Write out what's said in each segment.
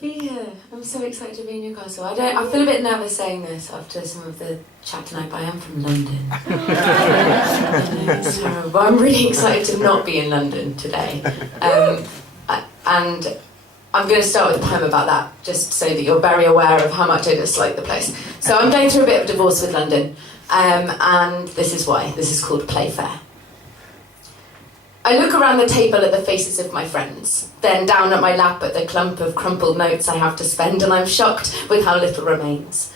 be here. I'm so excited to be in Newcastle. I feel a bit nervous saying this after some of the chat tonight, but I am from London. But I'm really excited to not be in London today. And I'm going to start with a poem about that, just so that you're very aware of how much I dislike the place. So I'm going through a bit of divorce with London, and this is why. This is called Playfair. I look around the table at the faces of my friends, then down at my lap at the clump of crumpled notes I have to spend, and I'm shocked with how little remains.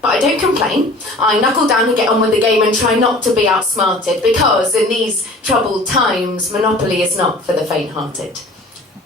But I don't complain. I knuckle down and get on with the game and try not to be outsmarted, because in these troubled times, Monopoly is not for the faint-hearted.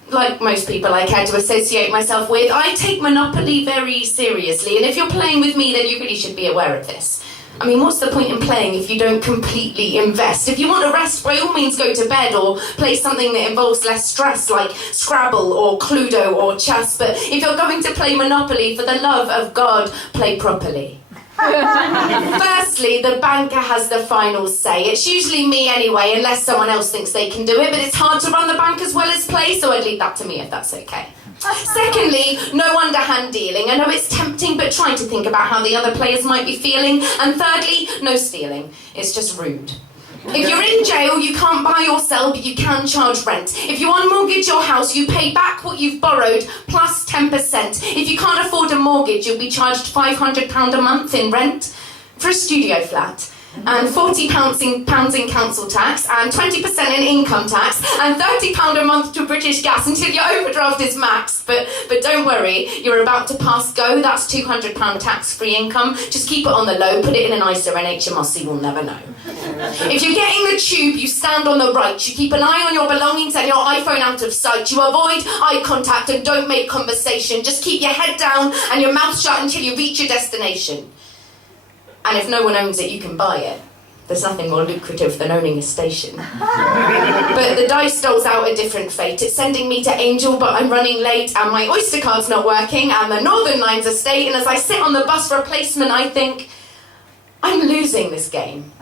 Like most people I care to associate myself with, I take Monopoly very seriously, and if you're playing with me, then you really should be aware of this. I mean, what's the point in playing if you don't completely invest? If you want to rest, by all means go to bed or play something that involves less stress, like Scrabble or Cluedo or chess. But if you're going to play Monopoly, for the love of God, play properly. Firstly, the banker has the final say. It's usually me anyway, unless someone else thinks they can do it, but it's hard to run the bank as well as play, so I'd leave that to me if that's okay. Secondly, no underhand dealing. I know it's tempting, but try to think about how the other players might be feeling. And thirdly, no stealing. It's just rude. If you're in jail, you can't buy or sell, but you can charge rent. If you unmortgage your house, you pay back what you've borrowed, plus 10%. If you can't afford a mortgage, you'll be charged £500 a month in rent for a studio flat, and £40 in council tax, and 20% in income tax, and £30 a month to British Gas until your overdraft is maxed. But don't worry, you're about to pass go. That's £200 tax-free income. Just keep it on the low, put it in an ISA, and HMRC will never know. If you're getting the tube, you stand on the right. You keep an eye on your belongings and your iPhone out of sight. You avoid eye contact and don't make conversation. Just keep your head down and your mouth shut until you reach your destination. And if no one owns it, you can buy it. There's nothing more lucrative than owning a station. But the dice doles out a different fate. It's sending me to Angel, but I'm running late, and my Oyster card's not working, and the Northern Line's a state, and as I sit on the bus replacement, I think, I'm losing this game.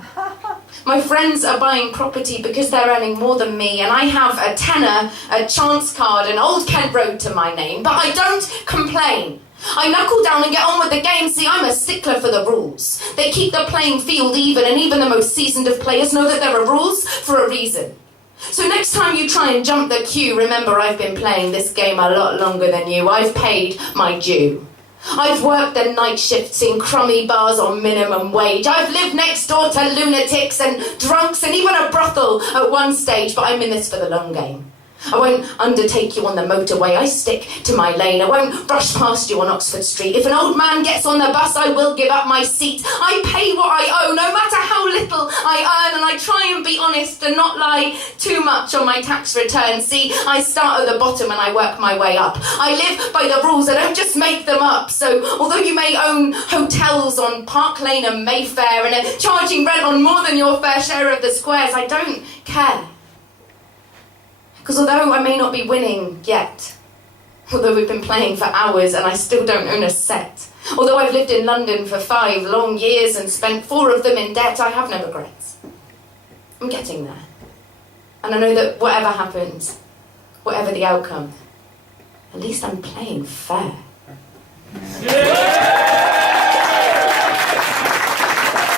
My friends are buying property because they're earning more than me, and I have a tenner, a chance card, and Old Kent Road to my name, but I don't complain. I knuckle down and get on with the game. See, I'm a stickler for the rules. They keep the playing field even, and even the most seasoned of players know that there are rules for a reason. So next time you try and jump the queue, remember I've been playing this game a lot longer than you. I've paid my due. I've worked the night shifts in crummy bars on minimum wage. I've lived next door to lunatics and drunks and even a brothel at one stage, but I'm in this for the long game. I won't undertake you on the motorway, I stick to my lane. I won't brush past you on Oxford Street. If an old man gets on the bus, I will give up my seat. I pay what I owe, no matter how little I earn, and I try and be honest and not lie too much on my tax return. See, I start at the bottom and I work my way up. I live by the rules, I don't just make them up. So, although you may own hotels on Park Lane and Mayfair and are charging rent on more than your fair share of the squares, I don't care. Because although I may not be winning yet, although we've been playing for hours and I still don't own a set, although I've lived in London for 5 long years and spent 4 of them in debt, I have no regrets. I'm getting there. And I know that whatever happens, whatever the outcome, at least I'm playing fair. Yeah!